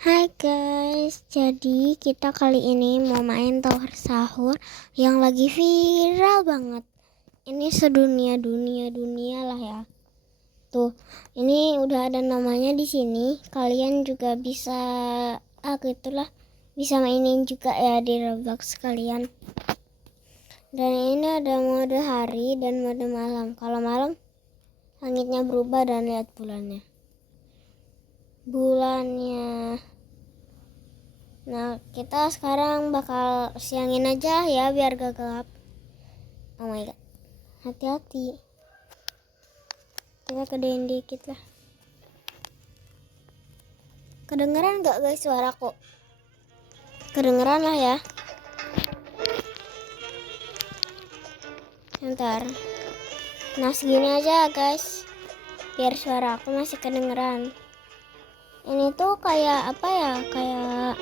Hai guys, jadi kita kali ini mau main tower sahur yang lagi viral banget. Ini sedunia lah ya. Tuh, ini udah ada namanya di sini. Kalian juga bisa gitulah, bisa mainin juga ya di Roblox kalian. Dan ini ada mode hari dan mode malam. Kalau malam langitnya berubah dan lihat bulannya. Nah, kita sekarang bakal siangin aja ya biar gak gelap. Oh my god, hati-hati. Kita gedein dikit lah. Kedengeran gak guys suaraku? Kedengeran lah ya. Bentar. Nah, segini aja guys, biar suara aku masih kedengeran. Ini tuh kayak apa ya, kayak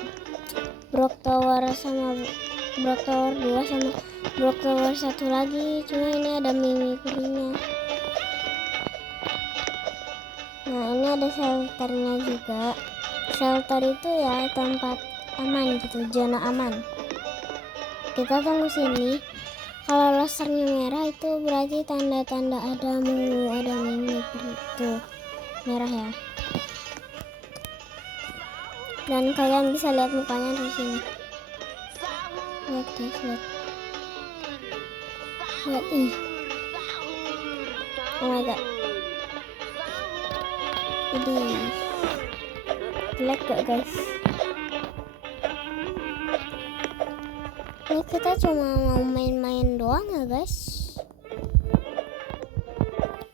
Block Tower 2 sama Block Tower 1 lagi, cuma ini ada mini kurinya. Nah, ini ada shelternya juga. Shelter itu ya tempat aman gitu, zona aman. Kita tunggu sini. Kalau lasernya merah itu berarti tanda-tanda ada mini itu merah ya. Dan kalian bisa lihat mukanya di sini. Lihat guys, lihat ih. Oh my god. Jadi jelek gak guys? Ini kita cuma mau main-main doang ya guys.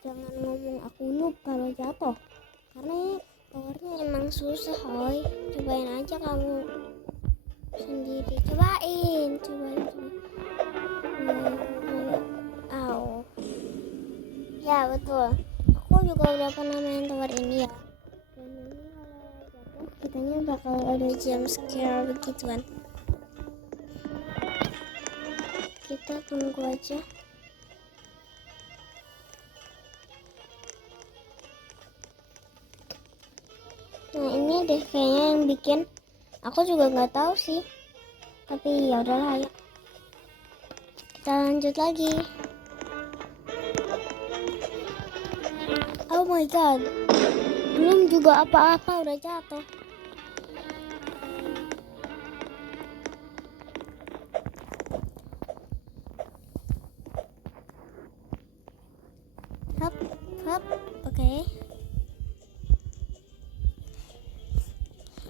Jangan ngomong aku noob kalau jatuh, karena ini towernya emang susah oi. Cobain aja kamu sendiri, cobain. Au. Ya betul, aku juga udah pernah main tower ini ya. Dan ini kalau jatuh kitanya bakal ada jump scare begituan. Kita tunggu aja. Nah, ini deh kayaknya yang bikin. Aku juga nggak tahu sih. Tapi ya udahlah, ayo. Kita lanjut lagi. Oh my god. Belum juga apa-apa udah jatuh. Hop. Oke.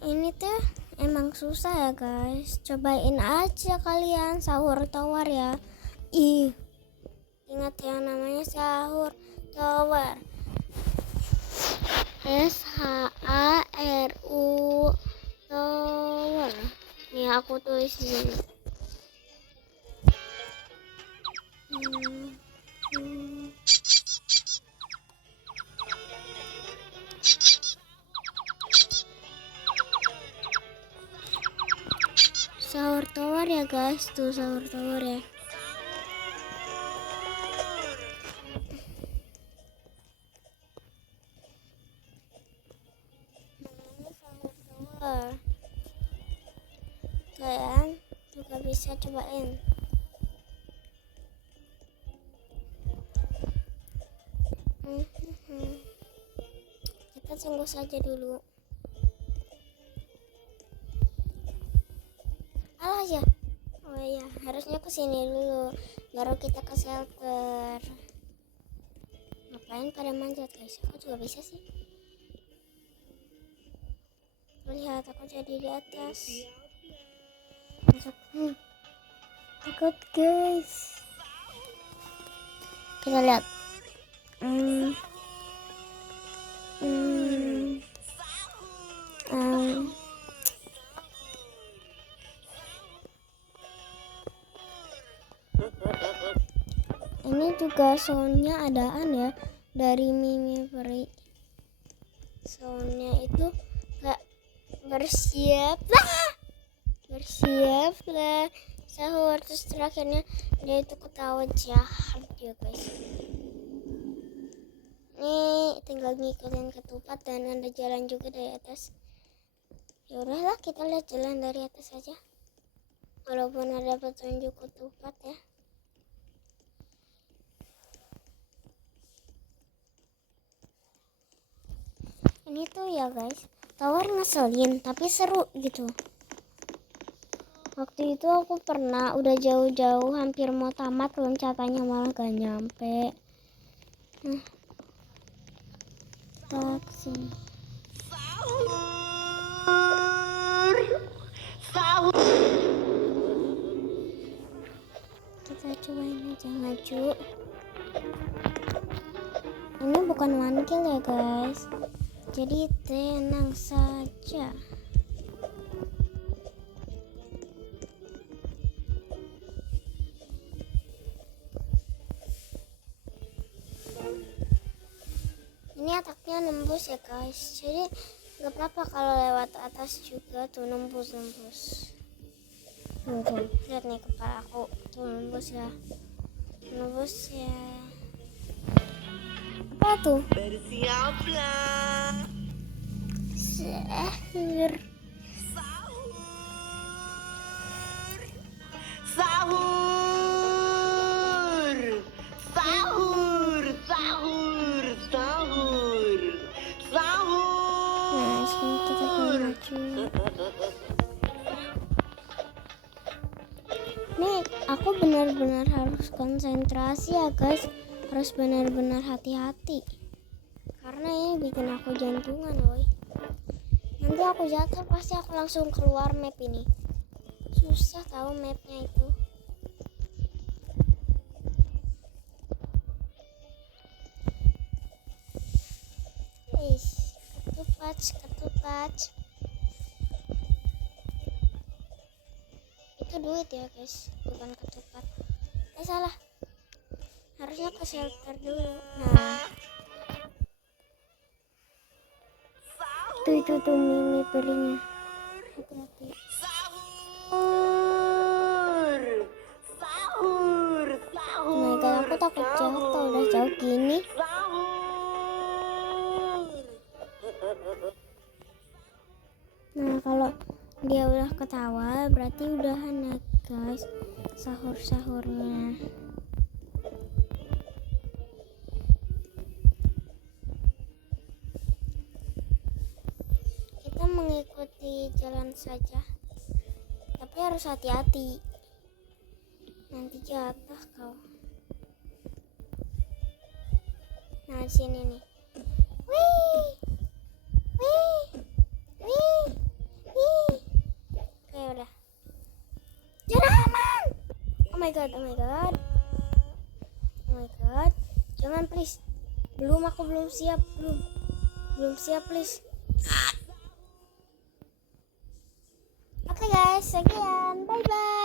Ini tuh emang susah ya guys. Cobain aja kalian sahur tower ya. Ingat yang namanya sahur tower. SHARU tower. Nih aku tulis di sini. Sahur tower ya guys, tuh sahur tower ya. Namanya sahur tower. Kalian juga bisa cobain. Kita tunggu saja dulu. Alah ya. Oh iya, harusnya ke sini dulu, baru kita ke shelter. Ngapain pada manjat guys? Aku juga bisa sih. Lihat, aku jadi di atas. Masuk. Takut guys. Kita lihat. Ini juga soundnya adaan ya dari Mimi Peri. Soundnya itu kayak bersiaplah sahur, terus terakhirnya dia itu ketawa jahat ya guys. Ini tinggal ngikutin ketupat dan ada jalan juga dari atas. Ya udahlah, kita lihat jalan dari atas saja. Walaupun ada petunjuk ketupat ya. Ini tuh ya guys, tower ngeselin tapi seru gitu. Waktu itu aku pernah udah jauh-jauh hampir mau tamat, loncatannya malah gak nyampe. Nah, taksi. Kita cobain aja maju. Ini bukan one kill ya guys, jadi tenang saja. Ini ataknya nembus ya guys, jadi gak apa-apa kalau lewat atas juga tuh nembus. Tuh, lihat nih kepala aku tuh nembus ya. Apa tuh? Bersiaplah. Sahur. Sahur. Sahur. Sahur. Sahur. Sahur. Nah, sini kita maju. Nih, aku benar-benar harus konsentrasi ya guys. Harus benar-benar hati-hati. Karena ini bikin aku jantungan, woy. Nanti aku jatuh pasti aku langsung keluar map ini. Susah tahu mapnya itu. Ketupat. Itu duit ya guys, bukan ketupat. Salah. Harusnya ke shelter dulu. Nah, itu tuh mini perinya. Hati-hati. Sahur. Sahur. Sahur. Oh my god, aku takut jatuh udah jauh gini. Nah, kalau dia udah ketawa berarti udahan ya guys sahur-sahurnya. Kita mengikuti jalan saja, tapi harus hati-hati, nanti jatuh kau. Nah, di sini nih. Wih. Oke, udah. Jangan aman. Oh my god. Jangan please. Aku belum siap. Belum siap please. Oke guys, sekian. Bye bye.